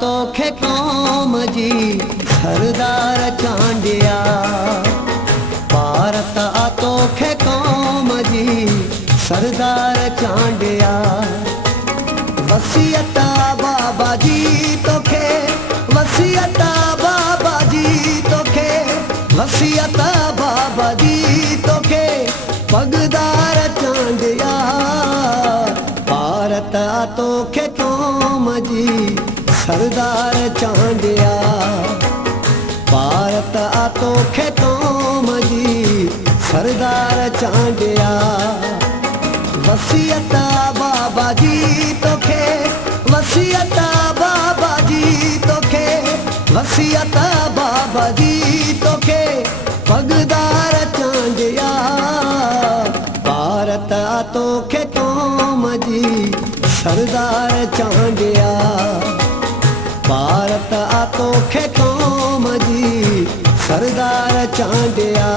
तोखे क़ौम जी सरदार चांडिया। भारत आ तोखे क़ौम जी सरदार चांडिया। वसीयत बाबा जी तोखे, वसीयत बाबा जी तोखे, वसीयत बाबा जी तोखे पगदार चांडिया। भारत आ तोखे क़ौम जी सरदार चांडिया। भारत आ तोखे क़ौम जी सरदार चांडिया। वसीयत बाबा जी तोखे, वसीयत बाबा जी तोखे, वसीयत बाबा जी तोखे पगदार चांडिया। भारत आ तोखे क़ौम जी सरदार चांडिया। भारत आ तोखे क़ौम जी सरदार चांडिया।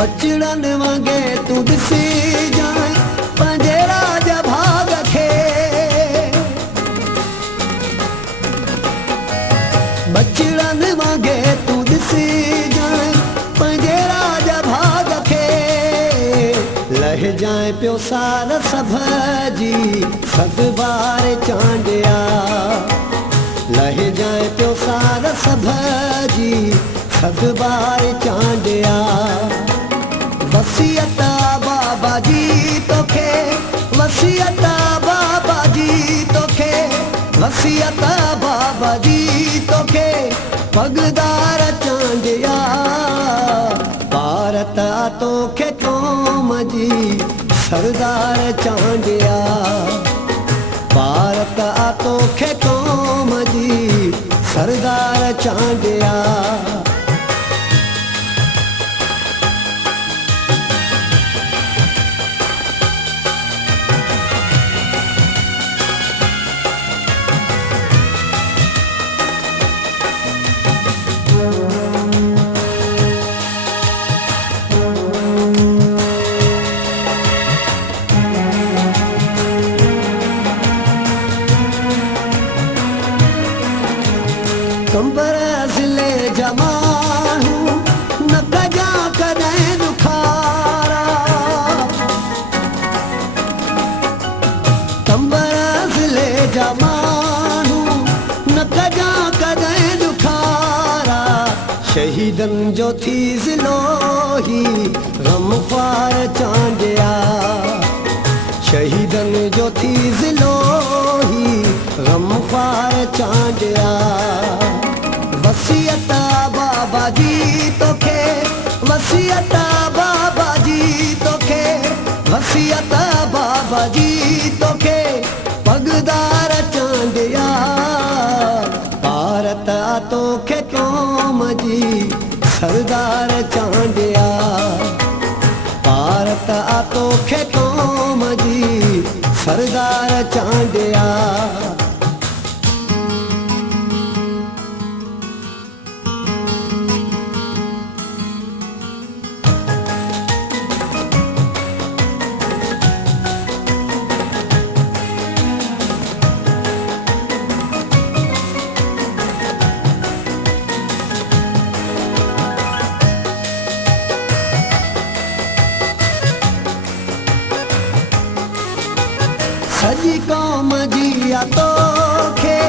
बचड़न वांगे तू ॾिसी जाए पंहिंजे राज भाग खे। बचड़न वांगे तू ॾिसी जाए पंहिंजे राज भाग खे। लह जाए पियो सार सभ जी सगबार चांडिया। लह जाए पियो सार सभ जी सगबार चांडिया। वसीयत बाबा जी तोखे, वसीयत बाबा जी तोखे, वसीयत बाबा जी तोखे पगदार चांडिया। भारत आ तोखे क़ौम जी सरदार चांडिया। भारत आ तोखे क़ौम जी सरदार चांडिया। कंबर ज़िले जा माण्हू न कजा कॾहिं दुखारा। कंबर ज़िले जा माण्हू न कजा कॾहिं दुखारा। शहीदनि जो थी ज़िलो ही ग़मख़्वार चांडिया। शहीदनि जो थी ज़िलो ही ग़मख़्वार चांडिया। वसीयत बाबा जी तोखे, वसीयत बाबा जी तोखे, वसीयत बाबा जी तोखे पगदार चांडिया। भारत आ तोखे क़ौम जी सरदार चांडिया। भारत आ तोखे क़ौम जी सरदार चांडिया। सॼी क़ौम जी आ तोखे